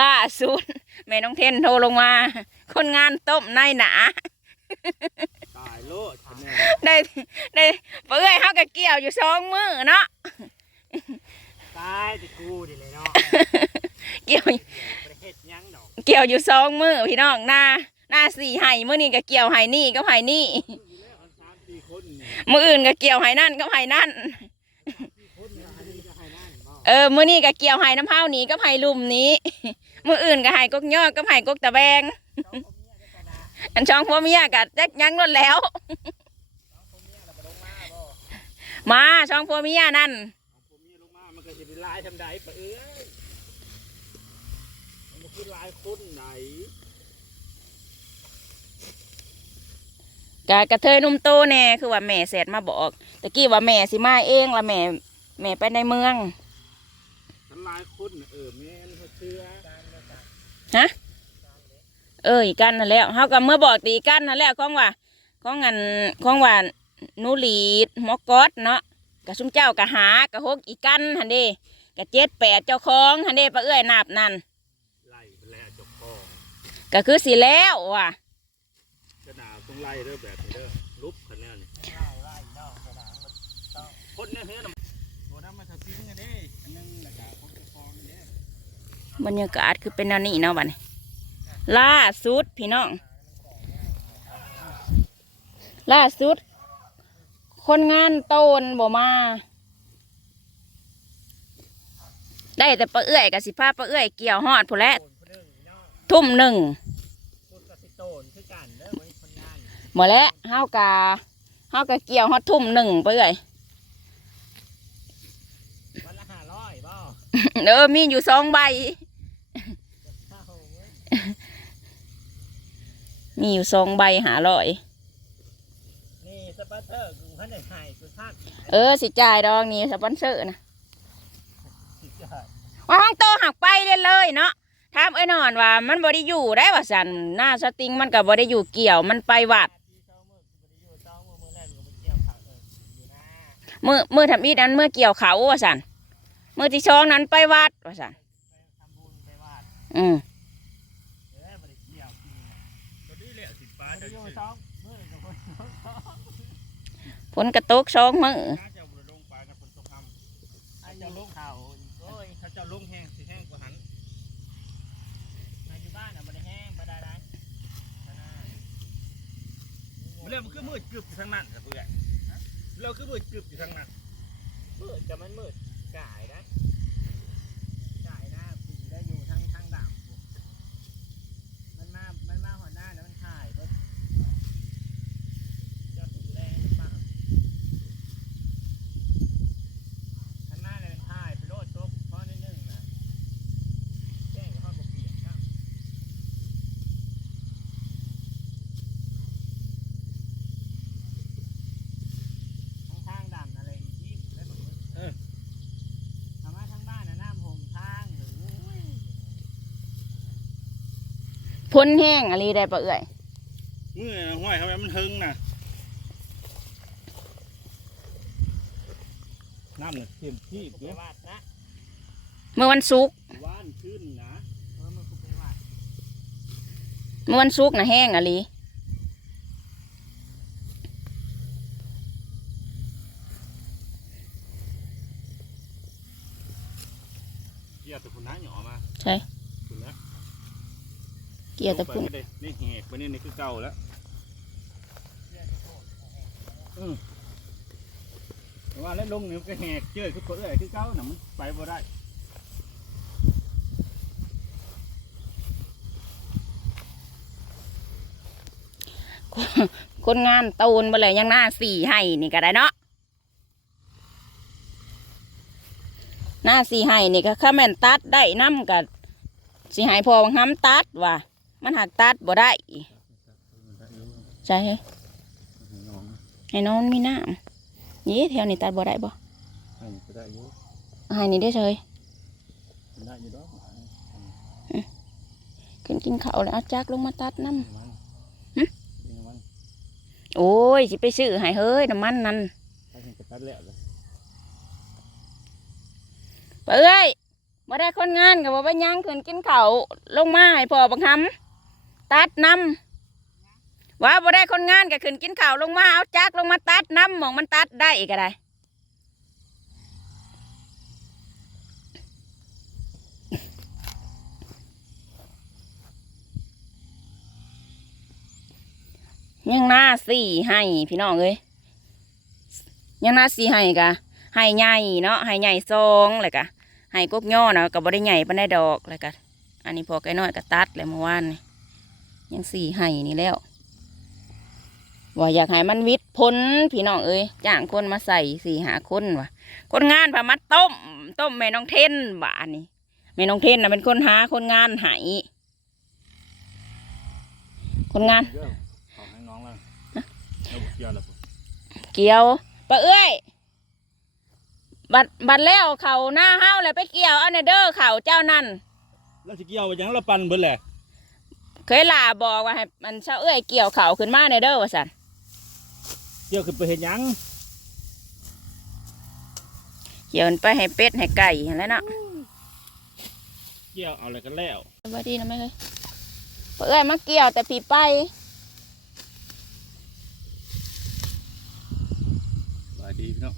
ล่าสุดแม่น้องเทนโทรลงมา คนงานต้มนายหนาตายโลดคะแนนได้ได้เปื่อยเฮาก็เกี่ยวอยู่สองมือเนาะตายแต่กูดิเลยเนาะเกี่ยวประเทศยังดอกเกี่ยวอยู่สองมือพี่น้องหน้าหน้าสี่ไห้มื้อนี้ก็เกี่ยวไห้นี่ก็ไห้นี่แล้วเอาสามสี่คนนี่มื้ออื่นก็เกี่ยวไห้นั่นก็ไห้นั่น สี่คนนี่อันนี้จะให้นั่นบ่ เออมื้อนี้ก็เกี่ยวไห้น้ำเผานี้ก็ไห้ลุ่มนี้มื้ออื่นก็ไห้กกยอก็ไห้กกตะแบง อันช่องพ่อเมียก็จักยังลดแล้ว มาช่องพ่อเมียนั่นเอาผมมีลงมามันก็จะเป็นลายทำใดปะเอ้ยมันก็คือลายคนไหนกะกระเทยหนุ่มโตแน่คือว่าแม่เสร็จมาบอกตะกี้ว่าแม่สิมาเองละแม่แม่ไปในเมืองฉัน ลายคนน่ะเออแม่นเขาเชื่อฮะเอออีกันนั่นแหล้วเฮาก็เมื่อบอกตีกันนั่นแหล้วของว่าของงันของว่าหนูหลีดหมอกอดเนาะกะซุมเจ้ากะหากะฮกอีกันหันเด้กะเจ็ดแปดเจ้าของหันเด้ปะเอ้อยนับนั่นไล่ไปแล้วเจ้าของก็คือสิแล้วว่ะกระดาษต้องไล่เด้อแบบนี้เด้อลุบคะแนนคนเนี่ยเฮ้ยน่ะโหน้ำมันจะทิ้งไงเด้อันนึงแล้วก็คนเจ้าของนี่เด้ บรรยากาศคือเป็นแนวนี้เนาะบัดนี้ล่าสุดพี่น้องล่าสุด คนงานโตนบ่มา ได้แต่ปลาเอื้อยกับสิพาปลาเอื้อยเกี่ยวหอดผู้นแหละโอนคนหนึ่งพี่น้องทุ่มหนึ่งคนกสิโตนคือกันเด้อไว้คนงานหมดแล้วเฮากะเฮากะเกี่ยวหอดทุ่มหนึ่งปลาเอื้อยวันละห้าร้อยบ่เออมีอยู่สองใบ เข้าเว้ย มีอยู่สองใบหาร้อย นี่สปาเตอร์กูให้ได้ให้กูทักเออสิจ่ายดองนี่สปอนเซอร์นะสิจ่ายว่าห้องโตหักไปเรื่อยเลยเนาะถามไอ้นอนว่า มันบ่ได้อยู่ได้ว่าสันหน้าสติงมันก็บ่ได้อยู่เกี่ยวมันไปวัดที่เช้ามืดกูบ่ได้อยู่เช้ามืดมื้อแรกกูไปเกี่ยวข้าวเอออยู่นะมือมือทำอีนั้นมือเกี่ยวเขาว่าสันมือที่ช่องนั้นไปวัดว่าสันไปทำบุญไปวาดอืม ฝนกระตกช่องมือน่าจะบ่ได้ลงปลากับฝนตกค่ำอาจจะลงข้าวโอ้ยถ้าเจ้าลงแห้งสิแห้งกว่าหันนายอยู่บ้านน่ะบ่ได้แห้งบ่ได้ได้เรื่องมันคือมืดกึบอยู่ทางนั้นครับเพื่อนเรื่องคือมืดกึบอยู่ทางนั้นมืดจะมันมืดกายนะกายหน้าปีได้อยู่ทางทางดาบมันมา มันมาหัวหน้าแล้วมันถ่ายเพิ่นจะดูแลบ้างทางหน้าเนี่ยมันถ่ายไปโลดตกเพราะนิดนึงนะแจ้งกับพ่อบอกเปลี่ยนครับ ทางทางดำอะไรที่ได้หมดเลยเออทำมาทางบ้านนะน้ำหงทางหรือ พ้ นแห้งอะไรได้ปะเอ่ยเมื่อห้อยเขาแบบมันหึงนะน้ำเนี่ยเต็มที่เยอะเมื่อวันศุกร์ว่านขึ้นนะเออมันก็ไปวาดเมื่อวันศุกร์นะแห้งอะไรเกี่ยวแต่คุณน้าหย่อมาใช่คุณแล้ว เกี่ยวตะพุ่นลงไปไม่ได้นี่แหกไปนี่นี่คือเก่าแล้วอืมแต่ว่าแล้วลงนี่มันก็แหกเจอคือตัวเอ้ยคือเก่าน่ะมันไปบ่ได้คนงานโตนไปเลยยังหน้าสี่ให้นี่ก็ได้เนาะหน้าสี่ให้นี่ก็ข้าแม่นตัดได้น้ำกับสี่ให้พอห้ำตัดว่ะ มันหักตัดบ่ได้ใช่ให้น้องมีน้ำนี่แถวนี้ตัดบ่ได้บ่ให้ก็ได้อยู่ให้นี่ได้อเฉยได้อยู่ดอกขึ้นกินข้าวแล้วเอาจักลงมาตัดน้มันหึนี่มันำโอ้ยสิไปซื้อให้เฮ้ยน้ำมันนั่นถ้าเห็นกระตัดแล้วเลยไปเอ้ยบ่ได้คนงานก็บ่ไปหยังขึ้นกินข้าวลงมาให้พ่อบังคำ ตัดน้ำว่าบ่ได้คนงานก็ขึ้นกินข้าวลงมาเอาจักลงมาตัดน้ำหมองมันตัดได้อีก็ได้ยังหน้าสี่ให้พี่น้องเอ้ยยังหน้าสี่ให้กะให้ใหญ่เนาะให้ใหญ่ซองเลยกะให้กกย่อเนาะก็บ่ได้ใหญ่ปานใดดอกเลยกะอันนี้พอไก่น้อยก็ตัดเลยเมื่อวานนี่ ยังสี่ให้นี่แล้วว่าอยากให้มันวิทย์พ้นพี่น้องเอ้ยจ้างคนมาใส่สี่หาคนว่ะ คนงานพามาต้ม ต้มแม่น้องเทนบ้านนี่แม่น้องเทนน่ะเป็นคนหาคนงานให้คนงานเยอะขอให้น้องาเกี่ยวแล้วเกี่ยวปะเอ้ยบัดบัดแล้วเขาหน้าเฮาเลยไปเกี่ยวเอาในเด้อเขาเจ้านั่นแล้วสิเกี่ยวไปยังละปันเบิดแหละ เคยลาบอกว่าให้มันเช้าเอ้ยเกี่ยวเขาขึ้นมาในเด้อว่าสันเกี่ยวขึ้นไปเห็นยังเกี่ยวมันไปให้เป็ดให้ไก่หั่นแหล้วเนาะเกี่ยวเอาอะไรกันแล้วสวัสดีนะแม่เลยปะเอ้ยมาเกี่ยวแต่ผีไปสวัสดีพี่น้อง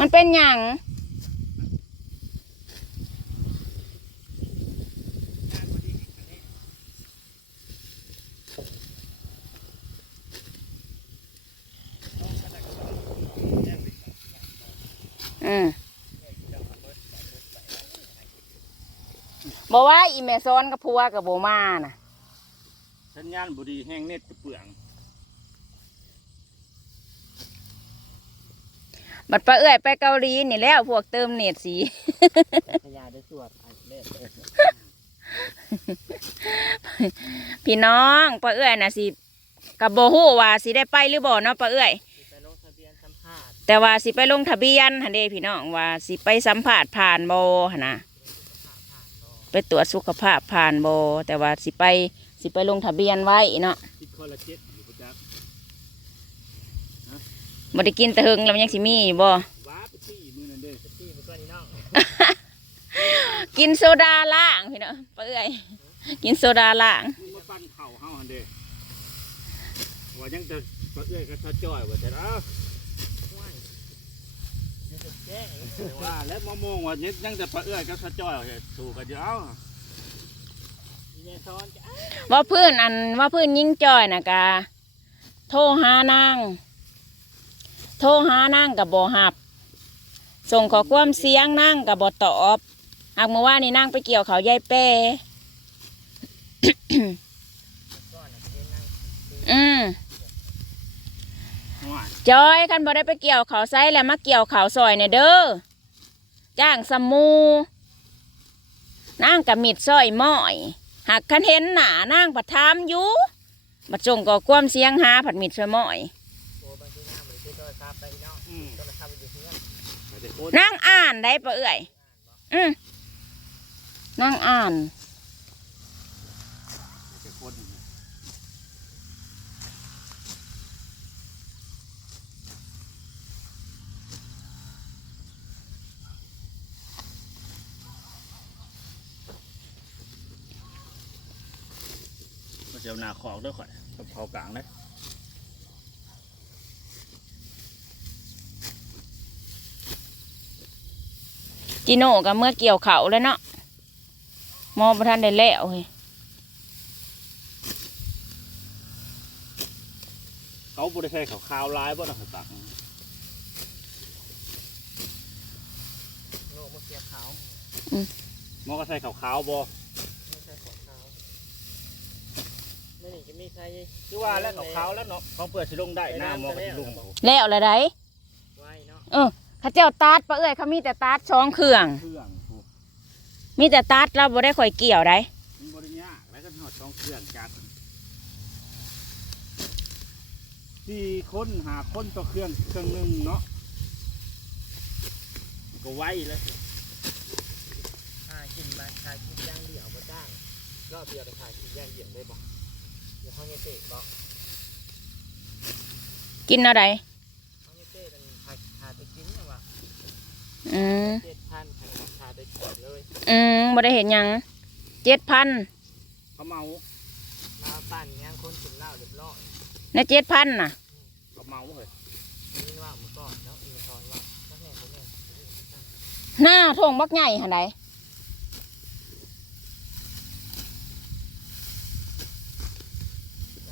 มันเป็นหยังอืม บอกว่าอีเมซอนกับพัวกับโบมาน่ะสัญญาณบุรีแห้งเน็ตเปลืองบัดปลาเอื้อยไปเกาหลีนี่แล้วพวกเติมเน็ตสี พยาได้ตรวจอันเล็ดพี่น้องปลาเอื้อยน่ะสิกับโบฮู้ว่าสิได้ไปหรือบ่เนาะปลาเอื้อย ไปลงทะเบียนสัมภาษณ์แต่ว่าสิไปลงทะเบียนหันเด้พี่น้องว่าสิไปสัมภาษณ์ผ่านโบหนนะ ไปตรวจสุขภาพผ่านโบแต่ว่าสิไปสิไปลงทะเบียนไว้เนาะคิดคอลลาเจนอยู่ประจักษ์บ่ได้กินแต่เฮิงแล้วมันยังสิมีอยู่บ่ ว้าไปที่มือนั่นเด้อที่มันก็นี่น้องกินโซดาล่างพี่น้องปลาเอื้อยกินโซดาล่างมึงมาปั้นเข่าเฮาหันเด้อว่ายังจะปะเอื้อยก็ชาจ้อยว่าแต่เอ้า ว่ายอยู่ตึกแจ้ง ว่าแล้วมะม่วงว่ายังจะปะเอื้อยก็ชาจ้อยสู้กันอยู่เอ้ามีเนซ้อนจะว่าพื้นอันว่าพื้นยิ่งจ่อยนะกะโทรหานางโทรหานางกับบ่หับ ส่งขอความเสียงนางกับบ่ตอบหากเมื่อว่านี่นางไปเกี่ยวเขาวยายแป้อืม จอยคันบ่ได้ไปเกี่ยวเขาวไซแล้วมาเกี่ยวเขาวซอยเนี่ยเด้อจ้างสมูนางกับมิดซอยม้อยหากคันเห็นหน้านางผัดทามอยู่บัดส่งก็ความเสียงหาผัดมิดซอยม้อยโบบางทีน้ามันจะโทรศัพท์ไปน้องอืมโทรศัพท์มันอยู่ที่นั่นไม่ได้โคตรนางอ่านได้ปะเอ่ยอืมนางอ่าน ไม่ได้โคตร มา เสียวหนาขอกด้วยข่อยกับเขากลางเลยจิโน่กับเมื่อเกี่ยวเขาแล้วเนาะมองประทันได้แล้วเฮ้ยเขาบริใช้ขาวขาวๆลายบ่นะเขาตักโลกมันเสียขาวมองก็ใส่ขาวขาวๆบ่ ไม่ใช่ของขาวไม่นี่จะมีใครคือว่าแล้วขาวขาวๆแล้วเนาะเขาเปิดสิลงได้หน้ามองก็สิลงบ่แล้วอะไรได้ไว้เนาะเออเข้าเจ้าตัดปะเอ้ยเขามีแต่ตัดช้องเครื่อง เครื่องถูกมีแต่ตัดเราบ่ได้ข่อยเกี่ยวได้มันบริยากแล้วก็หอดสองเครื่องจัดสี่คนหาคนต่อเครื่องเครื่องหนึ่งเนาะมันก็ไวแล้วค่ากินมาค่ากินย่างเดี่ยวมาจ้างรอบเดียวแต่ค่ากินย่างเดี่ยวได้บอกเดี๋ ยวห้องเยเต้บอกกินอะไรห้องเยเต้เป็นค่าค่าไปกินเนี่ยว่ะอืมเจ็ดพันขายราคาไปเกิดเลยอืมบ่ได้เห็นหยังเจ็ดพันเขาเมามาปั่นย่างคนกินเหล้าเรียบร้อยในเจ็ดพันน่ะ เขาเมาเฮ้ยนี่ว่าเมื่อก่อนเนาะอีทอนว่าก็แน่ก็แน่หน้าทงบักใหญ่หันใด ย่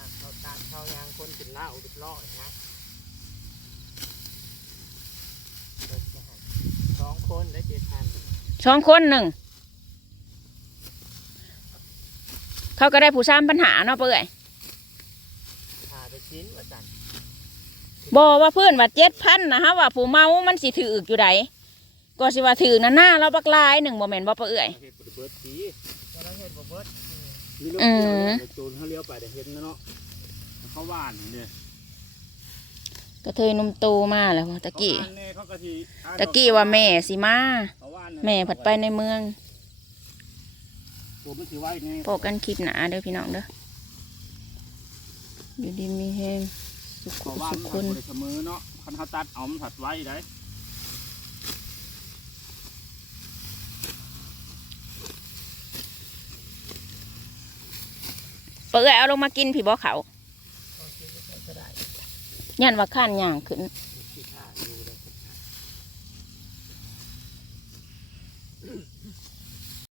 าง เขาตายางคนกินเหล้าเรียบร้อยนะสองคนได้เจ็ดพันสองคนหนึ่ง เขาก็ได้ผู้ซ้ำปัญหาเนาะเปื่อยพาไปชิ้นว่าจันบอว่าเพื่อนว่าเจ็ดพันนะฮะว่าผู้เมามันสิถืออึกอยู่ใดก็สิว่าถือนะหน้าเราบักลายหนึ่งบ่แม่นบ่เปื่อยอืม เลี้ยวมเนี่ยจูนเขาเลี้ยวไปเดี๋ยวเห็นนะเนาะเขาว่านเนี่ยกระเทยหนุ่มโตมาแล้วตะกี้เขาว่านเนี่ยเขาก็ทีตะกี้ว่าแม่สิมาเขาว่านแม่ผัดไปในเมืองตัวมันถือไว้เนี่ยพบกันคลิปหนาเด้อพี่น้องเด้ออยู่ดีมีแฮงสุขเขาว่านสุขมันคนถัดเสมอเนาะคันเขาตัดเอามันถัดไว้ได้เปื่อยเอาลงมากินผีบ่เขา เอาชิ้นไปก็ได้ ยันว่าข้านย่างขึ้น